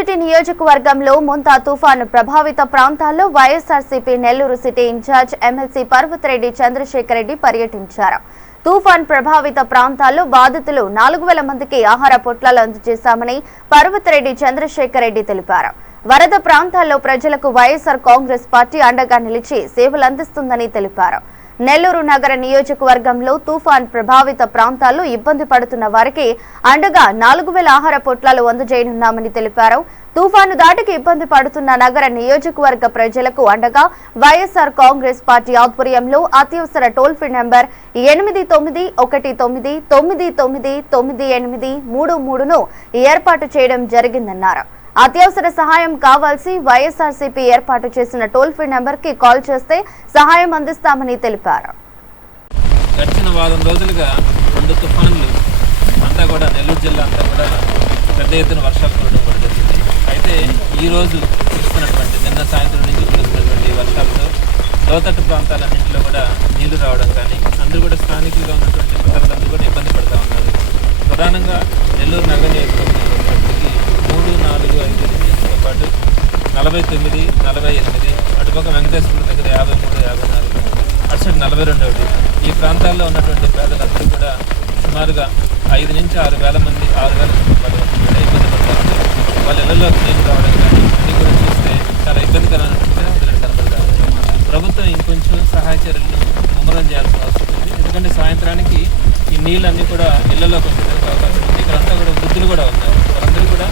City నియోజకవర్గంలో ముంతా తుఫాను ప్రభావిత ప్రాంతాల్లో YSRCP Nellore city incharge MLC Parvathareddy Chandrasekhar Reddy పర్యటించారు. తుఫాన్ ప్రభావిత ప్రాంతాల్లో బాధితులు నాలుగు వేల మందికి ఆహార పొట్లాలు అందజేశామని పర్వతరెడ్డి చంద్రశేఖర్ రెడ్డి తెలిపారు. వరద ప్రాంతాల్లో ప్రజలకు వైఎస్ఆర్ కాంగ్రెస్ పార్టీ అండగా నిలిచి సేవలు అందిస్తుందని తెలిపారు. నెల్లూరు నగర నియోజకవర్గంలో తుఫాన్ ప్రభావిత ప్రాంతాల్లో ఇబ్బంది పడుతున్న వారికి అండగా నాలుగు వేల ఆహార పొట్లాలు అందజేయనున్నామని తెలిపారు. తుఫాను దాటికి ఇబ్బంది పడుతున్న నగర నియోజకవర్గ ప్రజలకు అండగా వైఎస్ఆర్ కాంగ్రెస్ పార్టీ ఆధ్వర్యంలో అత్యవసర టోల్ ఫ్రీ నెంబర్ ఎనిమిది తొమ్మిది ఒకటి తొమ్మిది తొమ్మిది తొమ్మిది తొమ్మిది ఎనిమిది మూడు మూడును ఏర్పాటు చేయడం జరిగిందన్నారు. అత్యవసర సహాయం కావాల్సి వైఎస్ఆర్సీపీ ఏర్పాటు చేసిన టోల్ ఫ్రీ నెంబర్కి కాల్ చేస్తే సహాయం అందిస్తామని తెలిపారు. గడిచిన వారం రోజులుగా రెండు తుఫాన్లు అంతా కూడా నెల్లూరు జిల్లా అంతా కూడా పెద్ద ఎత్తున వర్షాలు కురవడం కూడా జరిగింది. అయితే ఈరోజు చూస్తున్నటువంటి కురుస్తున్నటువంటి నిన్న సాయంత్రం నుంచి కురుస్తున్నటువంటి వర్షాలతో లోతట్టు ప్రాంతాలన్నింటిలో కూడా నీళ్ళు రావడం కానీ అందరూ కూడా స్థానికులుగా ఉన్నటువంటి ప్రజలందరూ కూడా ఇబ్బంది పడుతూ ఉన్నారు. ప్రధానంగా నెల్లూరు నగర నియోజకవర్గంలో నాలుగు ఐదు డివిజన్స్తో పాటు నలభై తొమ్మిది నలభై ఎనిమిది అటుపక్క వెంకటేశ్వర దగ్గర యాభై మూడు యాభై నాలుగు అటు సైడ్ నలభై రెండు ఒకటి. ఈ ప్రాంతాల్లో ఉన్నటువంటి పేదలందరూ కూడా సుమారుగా ఐదు నుంచి ఆరు వేల మంది ఆరు వేల కుటుంబాల ఇబ్బంది పడతారు. వాళ్ళ ఇళ్ళలోకి నీళ్ళు రావడం కానీ అన్నీ కూడా చూస్తే చాలా ఇబ్బందికరమైనట్టుగా పరిస్థితులు కనపడతా ప్రభుత్వం ఇంకొంచెం సహాయ చర్యలను ముమ్మరం చేయాల్సిన అవసరం ఉంది. ఎందుకంటే సాయంత్రానికి ఈ నీళ్ళన్నీ కూడా ఇళ్ళలోకి వచ్చేదానికి అవకాశం ఉంది. ఇక్కడంతా కూడా వృద్ధి కూడా ఉన్నారు వాళ్ళందరూ కూడా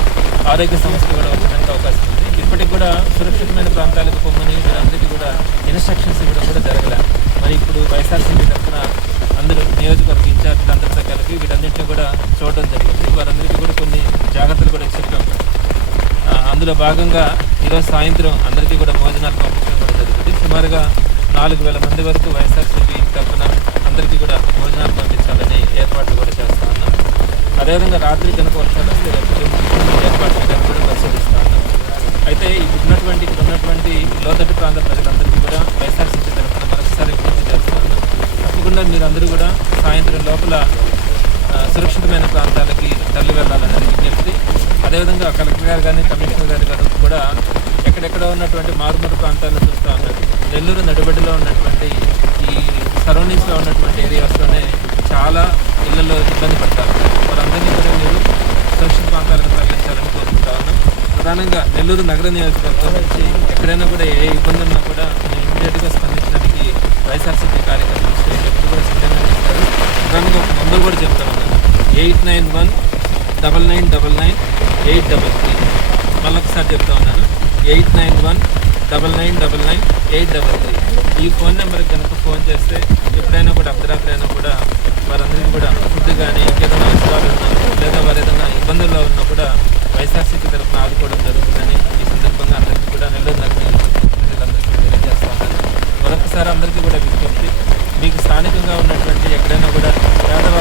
ఆరోగ్య సమస్యలు కూడా ఉండడానికి అవకాశం ఉంది. ఇప్పటికి కూడా సురక్షితమైన ప్రాంతాలకు పొమ్మని వీరందరికీ కూడా ఇన్స్ట్రక్షన్స్ ఇవ్వడం కూడా జరగలే. మరి ఇప్పుడు వైఎస్ఆర్సీపీ తరఫున అందరూ నియోజకవర్గ ఇన్ఛార్జ్ అందరితో కలిపి వీటన్నింటినీ కూడా చూడడం జరిగింది. వారందరికీ కూడా కొన్ని జాగ్రత్తలు కూడా చెప్పాం అందులో భాగంగా ఈరోజు సాయంత్రం అందరికీ కూడా భోజనాలు పంపించడం కూడా జరుగుతుంది. సుమారుగా నాలుగు వేల మంది వరకు వైఎస్ఆర్సీపీ తరఫున అందరికీ కూడా భోజనాలు పంపించాలని ఏర్పాట్లు కూడా చేస్తా ఉన్నాం. అదేవిధంగా రాత్రి కనుక వర్షాలు వస్తే రేపు ఏర్పాట్లు కనుక కూడా పరిశీలిస్తా ఉన్నాం అయితే ఇప్పుడు ఉన్నటువంటి ఇక్కడ ఉన్నటువంటి లోతట్టు ప్రాంత ప్రజలందరికీ కూడా వైఎస్ఆర్సీపీ తరఫున మరొకసారి విజ్ఞప్తి చేస్తున్నాను. తప్పకుండా మీరందరూ కూడా సాయంత్రం లోపల సురక్షితమైన ప్రాంతాలకి తరలి వెళ్ళాలనేది విజ్ఞప్తి. అదేవిధంగా కలెక్టర్ గారు కానీ కమిషనర్ గారు గారు కూడా ఎక్కడెక్కడ ఉన్నటువంటి మారుమూల ప్రాంతాలను చూస్తూ ఉన్నారు. నెల్లూరు నడుబడిలో ఉన్నటువంటి ఈ సరౌండింగ్స్లో ఉన్నటువంటి ఏరియాస్లోనే చాలా ఇళ్ళలో ఇబ్బంది పడతారు. వారందరినీ కూడా సురక్షిత ప్రాంతాలకు తరలించాలని కోరుకుంటా ఉన్నాం. ప్రధానంగా నెల్లూరు నగర నియోజకవర్గం నుంచి ఎక్కడైనా కూడా ఏ ఇబ్బంది ఉన్నా కూడా ఇమీడియట్గా స్పందించడానికి వైఎస్ఆర్సీపీ కార్యకర్తలు ఎప్పుడు కూడా సిద్ధంగా ఉంటారు. ప్రధానంగా ఒక నంబర్ కూడా చెప్తా ఉన్నాను eight nine one double nine double nine eight double three. మళ్ళొకసారి చెప్తా ఉన్నాను. Eight nine one double nine double nine eight double three. ఈ ఫోన్ నెంబర్కి కనుక ఫోన్ చేస్తే ఎప్పుడైనా కూడా అర్ధరాత్రి అయినా కూడా వారందరికీ కూడా ఫుడ్ కానీ ఉన్నా కూడా వైఎస్ఆర్సీపీ తరఫున ఆదుకోవడం జరుగుతుందని ఈ సందర్భంగా అందరికీ కూడా నెల్లూరు నగర ప్రజలందరికీ తెలియజేస్తా ఉన్నాను మరొకసారి అందరికీ కూడా విజ్ఞప్తి మీకు స్థానికంగా ఉన్నటువంటి ఎక్కడైనా కూడా పేదవాళ్ళు